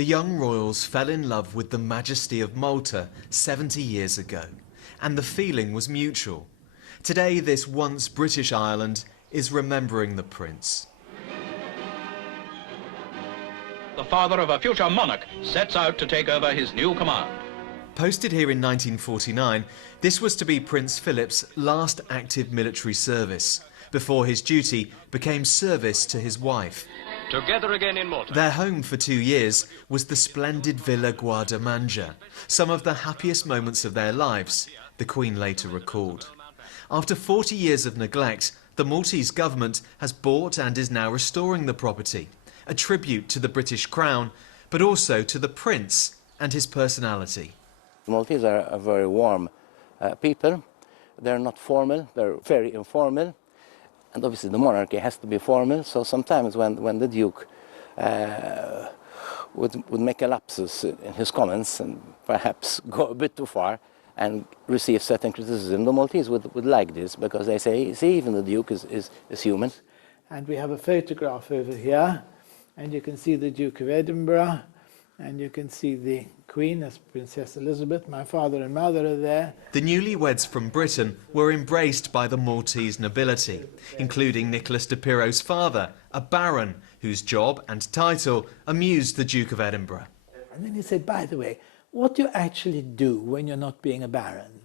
The young royals fell in love with the majesty of Malta 70 years ago, and the feeling was mutual. Today, this once British island is remembering the prince. The father of a future monarch sets out to take over his new command. Posted here in 1949, this was to be Prince Philip's last active military service, before his duty became service to his wife. Together again in Malta. Their home for 2 years was the splendid Villa Guardamangia, some of the happiest moments of their lives, the Queen later recalled. After 40 years of neglect, the Maltese government has bought and is now restoring the property, a tribute to the British Crown, but also to the Prince and his personality. The Maltese are a very warm people. They're not formal, they're very informal. And obviously the monarchy has to be formal, so sometimes when the Duke would make a lapsus in his comments and perhaps go a bit too far and receive certain criticism, the Maltese would like this, because they say, see, even the Duke is human. And we have a photograph over here, and you can see the Duke of Edinburgh, and you can see the Queen as Princess Elizabeth. My father and mother are there. The newlyweds from Britain were embraced by the Maltese nobility, including Nicholas de Piro's father, a baron whose job and title amused the Duke of Edinburgh. And then he said, by the way, what do you actually do when you're not being a baron?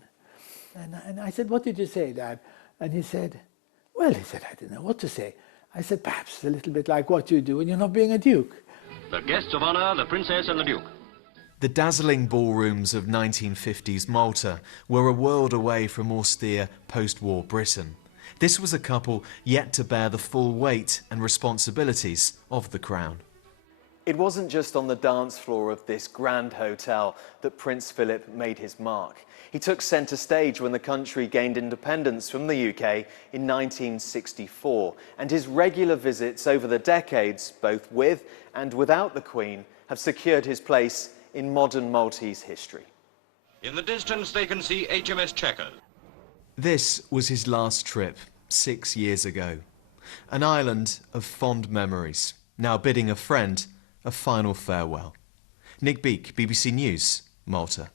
And I said, what did you say, Dad? And he said, well, he said, I don't know what to say. I said, perhaps a little bit like what you do when you're not being a duke. The guests of honour, the Princess and the Duke. The dazzling ballrooms of 1950s Malta were a world away from austere post-war Britain. This was a couple yet to bear the full weight and responsibilities of the crown. It wasn't just on the dance floor of this grand hotel that Prince Philip made his mark. He took centre stage when the country gained independence from the UK in 1964, and his regular visits over the decades, both with and without the Queen, have secured his place in modern Maltese history. In the distance they can see HMS Chequers. This was his last trip 6 years ago. An island of fond memories, now bidding a friend a final farewell. Nick Beake, BBC News, Malta.